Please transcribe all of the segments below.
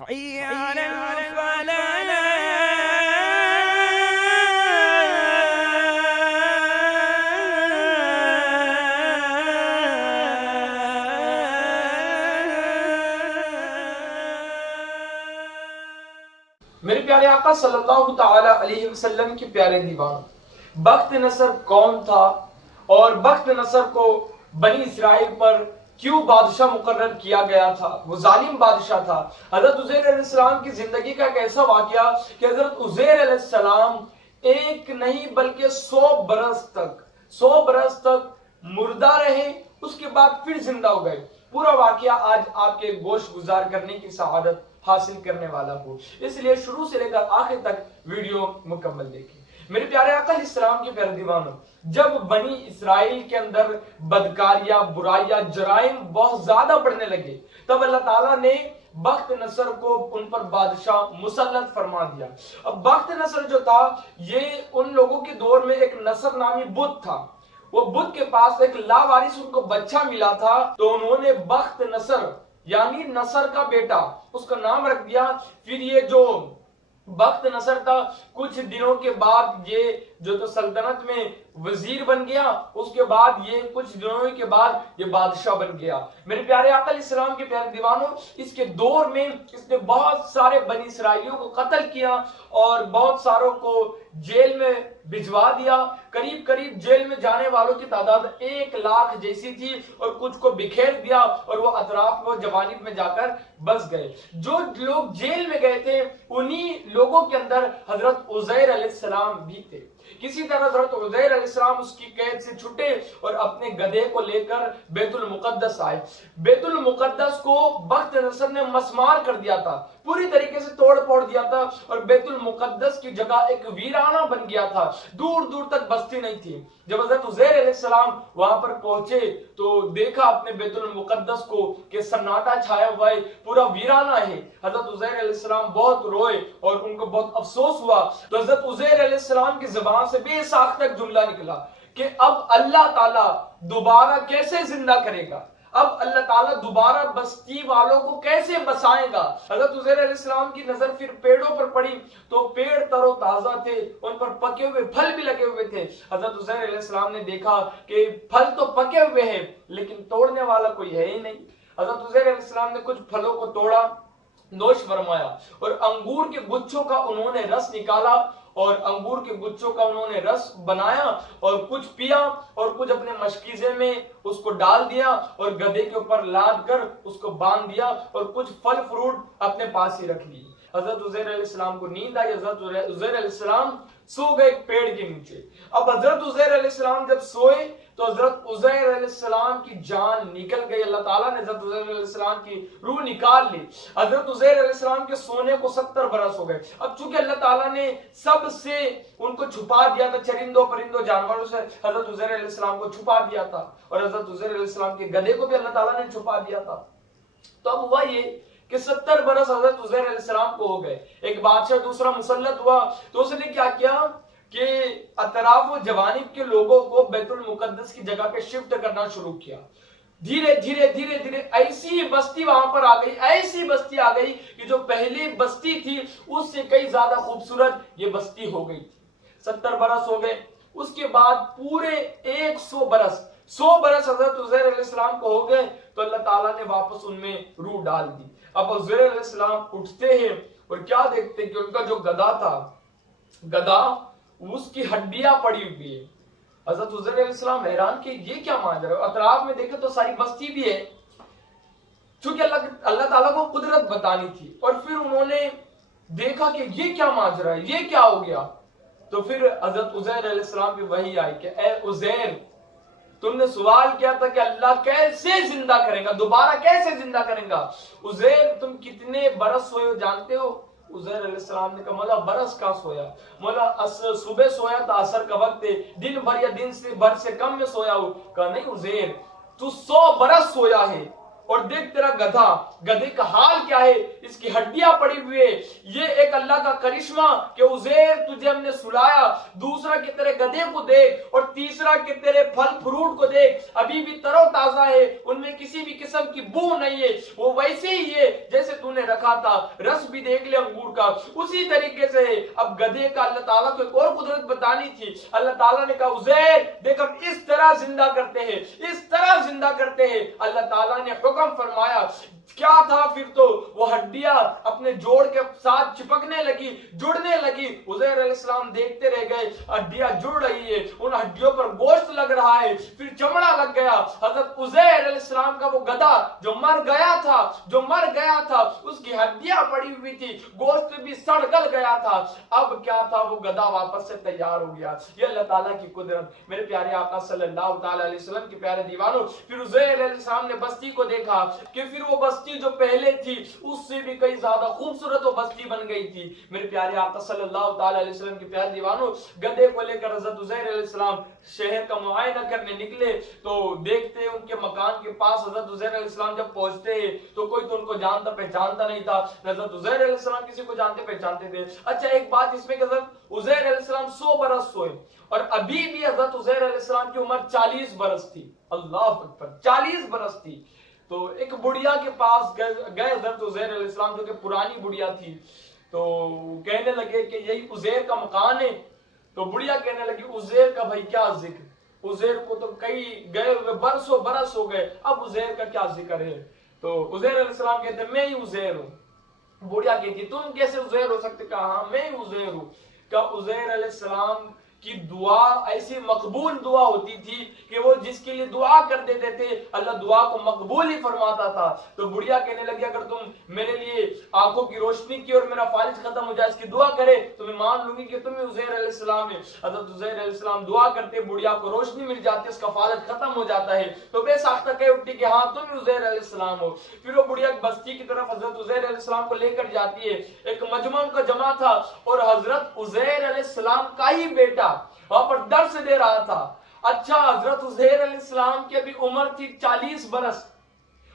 حي على الفلاح. میرے پیارے آقا صلی اللہ تعالی علیہ وسلم کے پیارے دیوان، بخت نصر کون تھا اور بخت نصر کو بنی اسرائیل پر کیوں بادشاہ مقرر کیا گیا تھا؟ وہ ظالم بادشاہ تھا۔ حضرت عزیر علیہ السلام کی زندگی کا ایک ایسا واقعہ کہ حضرت عزیر علیہ السلام ایک نہیں بلکہ 100 برس تک مردہ رہے، اس کے بعد پھر زندہ ہو گئے۔ پورا واقعہ آج آپ کے گوش گزار کرنے کی سعادت حاصل کرنے والا ہو، اس لیے شروع سے لے کر آخر تک ویڈیو مکمل دیکھیں۔ میرے پیارے آقا علیہ السلام کے پیارے دیوانوں، جب بنی اسرائیل کے اندر بدکاریاں، برائیاں، جرائم بہت زیادہ بڑھنے لگے، تب اللہ تعالیٰ نے بخت نصر کو ان پر بادشاہ مسلط فرما دیا۔ اب بخت نصر جو تھا، یہ ان لوگوں کے دور میں ایک نصر نامی بت تھا۔ وہ بت کے پاس ایک لاوارث ان کو بچہ ملا تھا، تو انہوں نے بخت نصر یعنی نصر کا بیٹا اس کا نام رکھ دیا۔ پھر یہ جو بخت نصر تھا، کچھ دنوں کے بعد یہ جو تو سلطنت میں وزیر بن گیا، اس کے بعد یہ کچھ دنوں کے بعد یہ بادشاہ بن گیا۔ میرے پیارے آقا علیہ السلام کے پیارے دیوانوں، اس کے دور میں اس نے بہت سارے بنی اسرائیلیوں کو قتل کیا اور بہت ساروں کو جیل میں بھجوا دیا۔ قریب جیل میں جانے والوں کی تعداد 1,00,000 جیسی تھی، اور کچھ کو بکھیر دیا اور وہ اطراف و جوانب میں جا کر بس گئے۔ جو لوگ جیل میں گئے تھے، انہی لوگوں کے اندر حضرت عزیر علیہ السلام بھی تھے۔ کسی طرح حضرت عزیر علیہ السلام اس کی قید سے چھٹے اور اپنے گدھے کو لے کر بیت المقدس آئے۔ بیت المقدس کو بخت نصر نے مسمار کر دیا تھا، پوری طریقے سے توڑ پھوڑ دیا تھا، اور بیت المقدس کی جگہ ایک ویرانہ بن گیا تھا، دور دور تک بستی نہیں تھی۔ جب حضرت عزیر علیہ السلام وہاں پر پہنچے تو دیکھا اپنے بیت المقدس کو کہ سناٹا چھایا ہوا ہے، پورا ویرانہ ہے۔ حضرت عزیر علیہ السلام بہت روئے اور ان کو بہت افسوس ہوا۔ تو حضرت عزیر علیہ السلام کی زبان سے بے ساختہ ایک جملہ نکلا کہ اب اللہ تعالیٰ دوبارہ کیسے زندہ کرے گا، اب اللہ تعالیٰ دوبارہ بستی والوں کو کیسے بسائے گا۔ حضرت عزیر علیہ السلام کی نظر پھر پیڑوں پر پڑی تو پیڑ تر و تازہ تھے، ان پر پکے ہوئے پھل بھی لگے ہوئے تھے۔ حضرت عزیر علیہ السلام نے دیکھا کہ پھل تو پکے ہوئے ہیں لیکن توڑنے والا کوئی ہے ہی نہیں۔ حضرت عزیر علیہ السلام نے کچھ پھلوں کو توڑا، نوش فرمایا، اور انگور کے گچھوں کا انہوں نے رس نکالا اور انگور کے گچھوں کا انہوں نے رس بنایا اور کچھ پیا اور کچھ اپنے مشکیزے میں اس کو ڈال دیا اور گدھے کے اوپر لاد کر اس کو باندھ دیا اور کچھ پھل فروٹ اپنے پاس ہی رکھ لی۔ حضرت عزیر علیہ السلام کو نیند آئی، حضرت عزیر علیہ السلام سو گئے ایک پیڑ کے نیچے۔ اب حضرت عزیر علیہ السلام جب سوئے تو حضرت عزیر علیہ السلام کی جان نکل گئی، اللہ تعالیٰ نے حضرت عزیر علیہ السلام کی روح نکال لی۔ حضرت عزیر علیہ السلام کے سونے کو 70 برس ہو گئے۔ اب چونکہ اللہ تعالیٰ نے سب سے ان کو چھپا دیا تھا، چرندوں پرندوں جانوروں سے حضرت عزیر علیہ السلام کو چھپا دیا تھا، اور حضرت عزیر علیہ السلام کے گدھے کو بھی اللہ تعالیٰ نے چھپا دیا تھا۔ تو اب ہوا یہ کہ 70 برس حضرت عزیر علیہ السلام کو ہو گئے۔ ایک بادشاہ دوسرا مسلط ہوا تو اس نے کیا کیا کہ اطراف و جوانب کے لوگوں کو بیت المقدس کی جگہ پہ شفٹ کرنا شروع کیا۔ دھیرے دھیرے ایسی بستی وہاں پر آ گئی، ایسی بستی آ گئی کہ جو پہلی بستی تھی اس سے کئی زیادہ خوبصورت یہ بستی ہو گئی تھی۔ 70 برس ہو گئے، اس کے بعد پورے 100 برس حضرت عزیر علیہ السلام کو ہو گئے تو اللہ تعالیٰ نے واپس ان میں روح ڈال دی۔ اب عزیر علیہ السلام اٹھتے ہیں اور کیا دیکھتے ہیں کہ ان کا جو گدھا تھا، گدھا اس کی ہڈیاں پڑی ہوئی ہے۔ حضرت عزیر علیہ السلام حیران کہ یہ کیا ماجرا ہے، اطراف میں دیکھے تو ساری بستی بھی ہے۔ چونکہ اللہ تعالیٰ کو قدرت بتانی تھی، اور پھر انہوں نے دیکھا کہ یہ کیا ماجرا ہے، یہ کیا ہو گیا۔ تو پھر حضرت عزیر علیہ السلام کی وحی آئی کہ اے عزیر، تم نے سوال کیا تھا کہ اللہ کیسے زندہ کرے گا، دوبارہ کیسے زندہ کرے گا۔ عزیر تم کتنے برس سوئے ہو جانتے ہو؟ عزیر علیہ السلام نے کہا مولا برس کا سویا، مولا صبح سویا تو عصر کا وقت ہے، دن بھر یا دن سے بھر سے کم میں سویا ہو۔ کہا نہیں عزیر، تو 100 برس سویا ہے اور دیکھ تیرا گدھا، گدھے کا حال کیا ہے، اس کی ہڈیاں پڑی ہوئی ہے، یہ ایک اللہ کا کرشمہ کہ عزیر تجھے ہم نے سلایا، دوسرا کہ تیرے گدھے کو دیکھ، اور تیسرا کہ تیرے پھل فروٹ کو دیکھ، ابھی بھی تر و تازہ ہے، ان میں کسی بھی قسم کی بو نہیں ہے، وہ ویسے ہی ہے جیسے تو نے رکھا تھا، رس بھی دیکھ لے انگور کا اسی طریقے سے ہے۔ اب گدھے کا اللہ تعالیٰ کو ایک اور قدرت بتانی تھی، اللہ تعالیٰ نے کہا عزیر دیکھ ہم اس طرح زندہ کرتے ہیں، اس طرح زندہ کرتے ہیں۔ اللہ تعالیٰ نے حکم فرمایا، کیا تھا پھر تو وہ ہڈیاں اپنے جوڑ کے ساتھ چپکنے لگی، جڑنے لگی، عزیر علیہ السلام دیکھتے رہ گئے، ہڈیاں جڑ رہی ہے، ان ہڈیوں پر گوشت لگ رہا ہے، پھر چمڑا لگ گیا۔ حضرت عزیر علیہ السلام کا وہ گدھا جو مر گیا تھا، اس کی ہڈیاں پڑی ہوئی تھی، گوشت بھی سڑ گل گیا تھا، اب کیا تھا وہ گدھا واپس سے تیار ہو گیا۔ یہ اللہ تعالیٰ کی قدرت۔ میرے پیارے آقا صلی اللہ تعالی علیہ وسلم کے پیارے دیوانوں، پھر عزیر علیہ السلام نے بستی کو دیکھا کہ پھر وہ بستی جو پہلے تھی اس سے بھی کئی زیادہ خوبصورت و بستی بن گئی تھی۔ میرے پیارے آقا صلی اللہ تعالی علیہ وسلم کے پیارے دیوانوں، گدھے کو لے کر حضرت عزیر علیہ السلام شہر کا معائنہ کرنے نکلے تو دیکھتے ان کے مکان کے پاس حضرت عزیر علیہ السلام جب پہنچتے تو کوئی تو ان کو جانتا پہچانتا نہیں تھا، حضرت عزیر علیہ السلام کسی کو جانتے پہچانتے تھے۔ اچھا ایک بات اس میں کہ حضرت عزیر علیہ السلام 100 برس سوئے اور ابھی بھی حضرت عزیر علیہ السلام کی عمر 40 برس تھی۔ اللہ اکبر، 40 برس تھی۔ تو ایک بڑھیا کے پاس گئے حضرت عزیر علیہ السلام جو کہ پرانی بڑھیا تھی، تو کہنے لگے کہ یہی عزیر کا مکان ہے۔ تو بڑھیا کہنے لگی عزیر کا بھائی کیا ذکر، عزیر کو تو کئی گئے ہوئے برسوں برس ہو گئے، اب عزیر کا کیا ذکر ہے۔ تو عزیر علیہ السلام کہتے میں ہی عزیر ہوں۔ بڑھیا کہتی تم کیسے عزیر ہو سکتے، کہا ہاں میں ہی عزیر ہوں۔ کہ عزیر علیہ السلام کی دعا ایسی مقبول دعا ہوتی تھی کہ وہ جس کے لیے دعا کر دیتے تھے اللہ دعا کو مقبول ہی فرماتا تھا۔ تو بڑھیا کہنے لگی اگر تم میرے لیے آنکھوں کی روشنی کی اور میرا فالج ختم ہو جائے اس کی دعا کرے تو میں مان لوں گی کہ تم ہی عزیر علیہ السلام ہے۔ حضرت عزیر علیہ السلام دعا کرتے، بڑھیا کو روشنی مل جاتی، اس کا فالج ختم ہو جاتا ہے، تو بے ساختہ کہہ اٹھتی کہ ہاں تم ہی عزیر علیہ السلام ہو۔ پھر وہ بڑھیا بستی کی طرف حضرت عزیر علیہ السلام کو لے کر جاتی ہے، ایک مجمع کا جمع تھا اور حضرت عزیر علیہ السلام کا ہی بیٹا وہاں پر درس دے رہا تھا۔ اچھا حضرت عزیر علیہ السلام کی ابھی عمر تھی 40 برس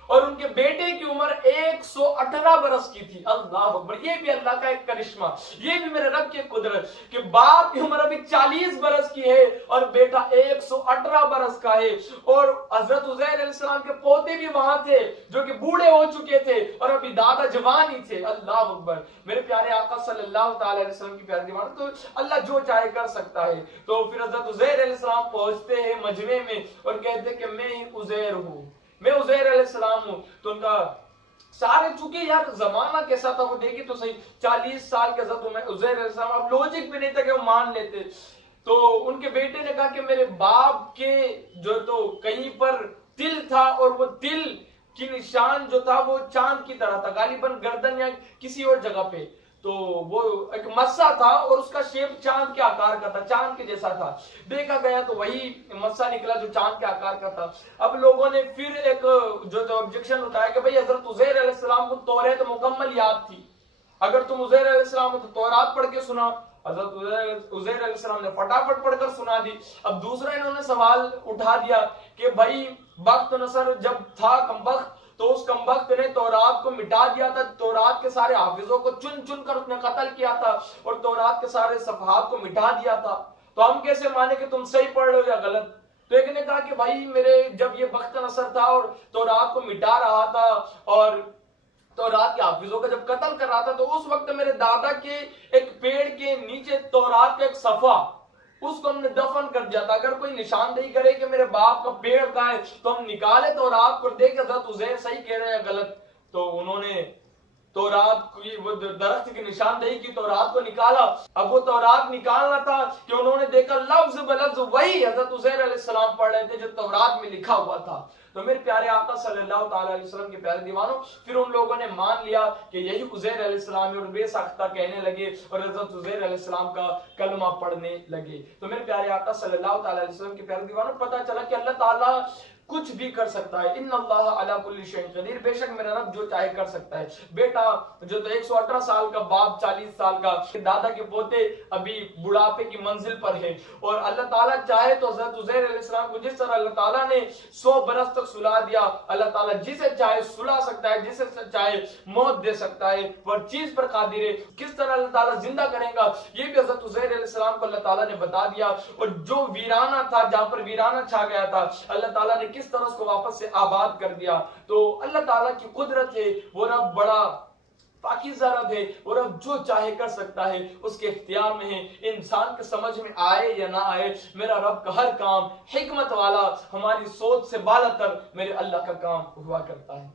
اور ان کے بیٹے کی عمر 118 برس کی تھی۔ اللہ اکبر، یہ بھی اللہ کا ایک کرشمہ، یہ بھی میرے رب کی قدرت کہ باپ کی عمر ابھی 40 برس کی ہے اور بیٹا 118 برس کا ہے، اور حضرت عزیر علیہ السلام کے پوتے بھی وہاں تھے جو کہ بوڑھے ہو چکے تھے اور ابھی دادا جوان ہی تھے۔ اللہ اکبر، میرے پیارے آقا صلی اللہ تعالی علیہ وسلم کی پیاری دیوان، تو اللہ جو چاہے کر سکتا ہے۔ تو پھر حضرت عزیر علیہ السلام پہنچتے ہیں مجمع میں اور کہتے کہ میں ہی عزیر ہوں، میں عزیر علیہ السلام ہوں۔ تو ان کا سارے چونکہ یار زمانہ کیسا تھا وہ دیکھیں تو صحیح، 40 سال کے حضرت عزیر علیہ السلام، اب لوجک بھی نہیں تھا کہ وہ مان لیتے۔ تو ان کے بیٹے نے کہا کہ میرے باپ کے جو تو کہیں پر تل تھا اور وہ تل کی نشان جو تھا وہ چاند کی طرح تھا، غالباً گردن یا کسی اور جگہ پہ، تو وہ ایک مسا تھا اور اس کا شیپ چاند کے آکار کا تھا، چاند کے جیسا تھا۔ دیکھا گیا تو وہی مسا نکلا جو چاند کے آکار کا تھا۔ اب لوگوں نے پھر ایک جو آبجیکشن اٹھایا کہ بھئی حضرت عزیر علیہ السلام کو توریت مکمل یاد تھی، اگر تم عزیر علیہ السلام کو تو تورات پڑھ کے سنا۔ حضرت عزیر علیہ السلام نے فٹافٹ پڑھ کر سنا دی۔ اب دوسرا انہوں نے سوال اٹھا دیا کہ بھئی بخت نصر جب تھا کمبخت تو اس کمبخت نے تورات کو مٹا دیا تھا، تورات کے سارے حافظوں کو چن چن کر اس نے قتل کیا تھا اور تورات کے سارے صفحات کو مٹا دیا تھا، تو ہم کیسے مانے کہ تم صحیح پڑھ رہے ہو یا غلط؟ تو ایک نے کہا کہ بھائی میرے جب یہ بخت نصر تھا اور تورات کو مٹا رہا تھا اور تورات کے حافظوں کا جب قتل کر رہا تھا تو اس وقت میرے دادا کے ایک پیڑ کے نیچے تورات کا ایک صفحہ اس کو ہم نے دفن کر دیا تھا، اگر کوئی نشاندہی کرے کہ میرے باپ کا پیڑ کہاں ہے تو ہم نکالے تورات کو دیکھ حضرت عزیر صحیح کہہ رہے ہیں غلط۔ تو انہوں نے تورات کی وہ درخت کی نشاندہی کی، تورات کو نکالا۔ اب وہ تورات نکالنا تھا کہ انہوں نے دیکھا لفظ بلفظ وہی حضرت عزیر علیہ السلام پڑھ رہے تھے جو تورات میں لکھا ہوا تھا۔ تو میرے پیارے آقا صلی اللہ تعالی علیہ وسلم کے پیارے دیوانوں، پھر ان لوگوں نے مان لیا کہ یہی عزیر علیہ السلام ہے اور بے ساختہ کہنے لگے اور حضرت عزیر علیہ السلام کا کلمہ پڑھنے لگے۔ تو میرے پیارے آقا صلی اللہ تعالی علیہ وسلم کے پیارے دیوانوں، پتہ چلا کہ اللہ تعالیٰ کچھ بھی کر سکتا ہے. ان اللہ علی کل شیء قدیر, بے شک میرا رب جو چاہے کر سکتا ہے. بیٹا جو تو 118 سال کا, باپ 40 سال کا, دادا کے پوتے ابھی بڑھاپے کی منزل پر ہے, اور اللہ تعالیٰ چاہے تو حضرت عزیر علیہ السلام کو جس طرح اللہ تعالیٰ نے 100 برس تک سلا دیا, اللہ تعالیٰ جسے چاہے سلا سکتا ہے, جسے چاہے موت دے سکتا ہے, ہر چیز پر قادر ہے. کس طرح اللہ تعالیٰ زندہ کرے گا یہ بھی حضرت عزیر علیہ السلام کو اللہ تعالیٰ نے بتا دیا. اور جو ویرانہ تھا, جہاں پر ویرانہ چھا گیا تھا, اللہ تعالیٰ نے کس طرح اس کو واپس سے آباد کر دیا. تو اللہ تعالیٰ کی قدرت ہے, وہ رب بڑا پاکیزہ رب ہے, اور اب جو چاہے کر سکتا ہے, اس کے اختیار میں ہے. انسان کے سمجھ میں آئے یا نہ آئے, میرا رب کا ہر کام حکمت والا, ہماری سوچ سے بالا تر میرے اللہ کا کام ہوا کرتا ہے.